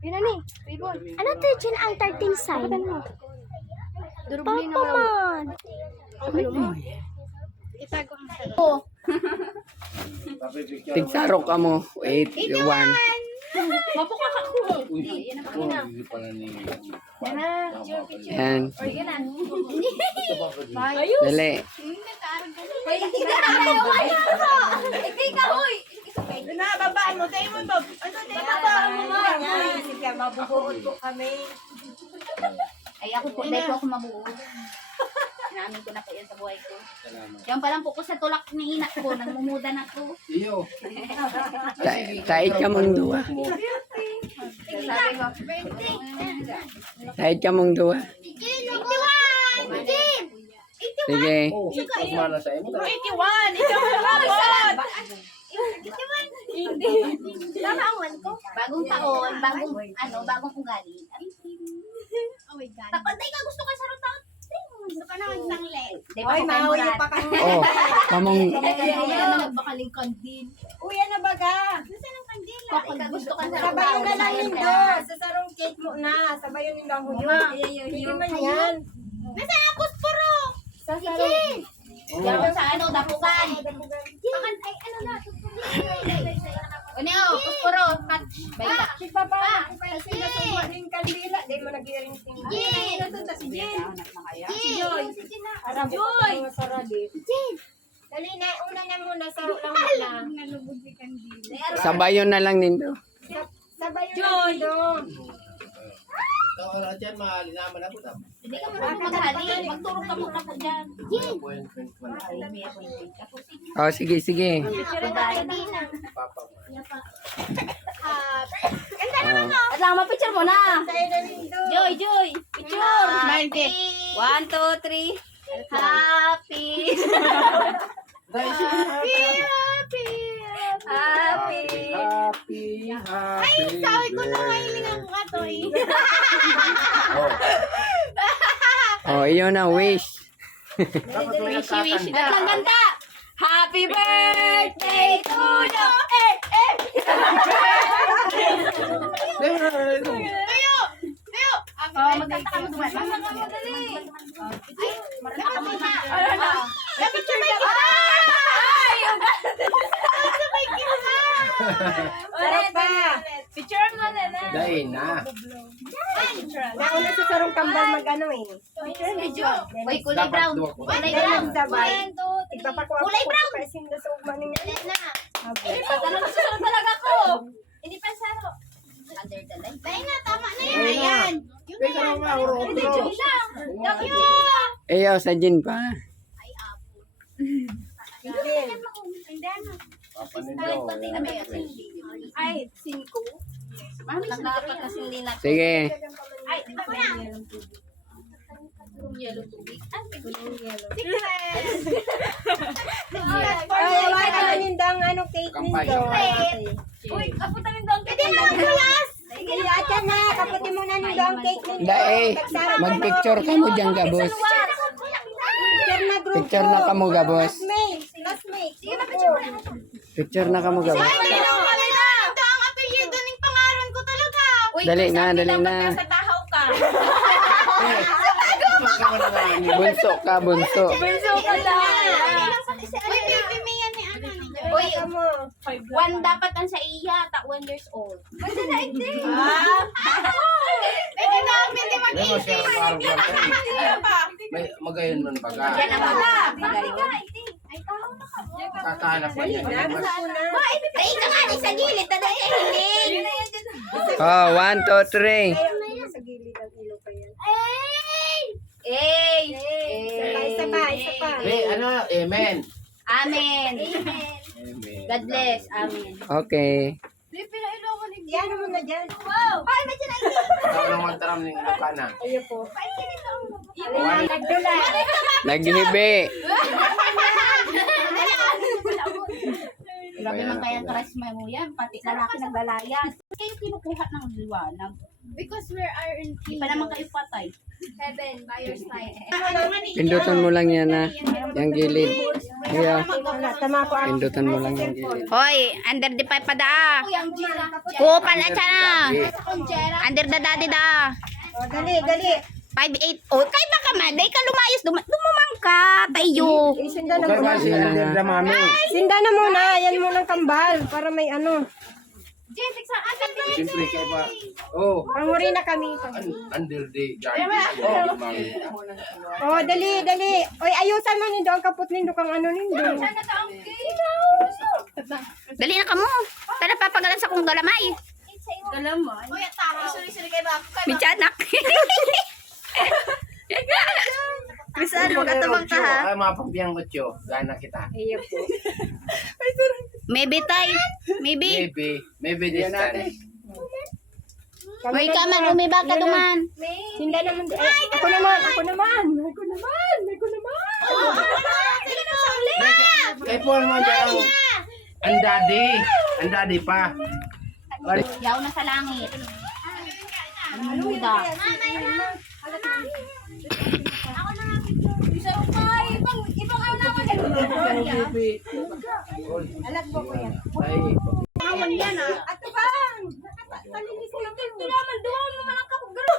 Yun na ni. Ribbon. Ano to dyan ang 13 sign? Durugli na Papa raw. man. Itago ang Oh. Tigsaro ka mo. Wait, one. Mapuka ka ko. Yan ang pakina. Yan yun. Dali. Hindi ka, hoy. Na, babaan mo. Tayo mo, Bob. Ano, tayo babaan mo. Sige, mabubuot po kami. Ay, ako po, dahil po ako mabuo. Inamin ko na po yan sa buhay ko. Yan pa lang po ko sa tulak ni ina ko, nangmumuda na ko. Iyo. Tahit ka mong duwa. Sabi ko, Tahit ka mong duwa. Sige. Oh, kumana sa imo. 81! Ikaw ang labot! Tama ang one ko. Bagong taon, bagong, ano, bagong ugali. Oh my God. Tapos, ka gusto ka sa rotang. Gusto ka na magsangli. Di ba Oy, ako mahuyo pa kami. Oh, kamong Kaya na nagbakaling kandil. Uy, ano ba ka? Nasaan ang kandil? Kapag gusto ka sa Sabayon na lang nindo. Sa sarong cake mo na. Sabayon nindo ang huyo. Hindi man yan. Nasaan ang pusporo? Sa sarong... Yan sa ano, dapugan. Pakan, ay, ano na. Ano yun? Pusporo. Catch. Baila. Si Papa, kasi nasumpa din kandila. Di mo nag-earring tingin. Jin! Si Jin. Si Joy. Para Joy! Dali na, una na muna, saro lang muna. sabayon na lang nito. Sabayon na nindo. Ikaw na dyan, malinaman ako na. Hindi ka marunong maghali. Magturo ka muna po dyan. Oh, sige, sige. Papa mo. Oh. At lang, mapicture mo na. Joy, Joy. Picture. Smile ka. One, two, three. Happy. Happy, Happy. Happy. happy, happy. Ay, sabi ko na mahiling ako ka to eh. Oh, iyon na wish. May nagkakanta. At lang ganda. Happy birthday to you. Eh, eh. Oh, magkanta ka mo duman. Basta ka mo dali. Ay, marunong ka muna. Ano? Picture ka ba? Ay, yung Sarap pa. Picture mo na na. Dahil na. Nauna sa sarong kambal mag-ano eh. Picture medyo. Uy, kulay brown. ko. Kulay brown. Sabay. Ipapakuha Kulay brown. Kasi na sa ugma ninyo. Hindi pa talaga ko. Hindi pa saro. Under the light. Dahil na, tama na yun. Ayan. Yun na yan. Hindi, yun lang. Yun. Ayaw, sa gin pa. Ay, apo. Sige. Papanindaw. Pati na may asin. Ay, cinco. Mami, nagkakapat kasi hindi na. Sige. Ay, di ba na? Yellow tubig. Ay, Ay, wala na nindo ang ano cake nindo. Uy, kaputan yung donkey. Pwede na magkulas. Sige, na. Kaputi mo na nindo ang cake. Dae, magpicture ka mo dyan, gabos. Picture na grupo. Picture na ka mo, gabos. Classmate. Classmate. Sige, mapicture mo na. Picture na ka mo, gabos. Ito ang apelyido ng pangalan ko talaga. Uy, Dali na, dali na. nasa tahaw ka? Bunso ka, bunso. Bunso ka Uy, baby, may yan ni ano. Uy, one dapat ang sa iya, ta one years old. Kasi na hindi. Ah. Pwede na, pwede mag Ano, ang parang barkay. May magayon man baga. Yan ang wala. Bakit ka? Ay, tahaw na ka. Kakahanap pa niya. Ka nga, sa gilid, hiling. Yun. Oh, one, two, three. Sa gilid ang ilo pa yan. Ay! Ay! Sabay, sabay, sabay. Eh, ano, amen. Amen. Amen. God bless. Amen. Okay. Yan mo na dyan. Wow! Ay, medyo na Ikaw naman taram ng Ilocana. Ayaw po. Wala. Nagdula. Naghibi. Grabe man kaya ang karisma mo yan. Pati lalaki naglalayas. Kayo kinukuha ng liwanag. Because we're RNT. Hindi pa naman kayo patay. Heaven, by your side. Pindutan mo lang yan na. Yung gilid. Kuya, Tama ko. pindutan mo lang yung gilid. Hoy, under the pipe pa da. Yung Gina. Kupal at sana. Kung Jera. Under the daddy da. Oh, dali, dali. 5'8". Oh, kay baka man. Day ka lumayas. Dum dumumang ka. Tayo. Na muna. Kasi na mami. Sinda na muna. Yan muna kambal. Para may ano. Jessic sa atin. Siyempre kay ba? Oh, Panguri na kami. under the giant. Oh, dali, dali. Oy, ayusan mo nindo ang kaput nindo kang ano nindo. Dali na ka mo. Tara papagalan sa kong galamay. Galaman. Uy, taha. Suri-suri kayo ba? Bichanak. Bisan mo katabang ka ha. Ay, mga pagpiyang kutyo. Gana kita. Iya po. Maybe tay. Maybe. Maybe, maybe this time. Hoy ka man. Umiba ka duman. Sinda naman. Ay, ako naman, ako naman. Ako naman, ako naman. Kay Paul mo dyan ang ang daddy. Ang daddy pa. Yaw na sa langit. Ano muda? Isa ano mo ko yan. Awan yan ah. Ato bang. Ko lang. Ito naman, duwan mo man ang kapugalo.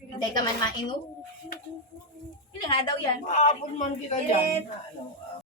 Hindi ka man maingo. Hindi nga daw yan. maabot man kita dyan.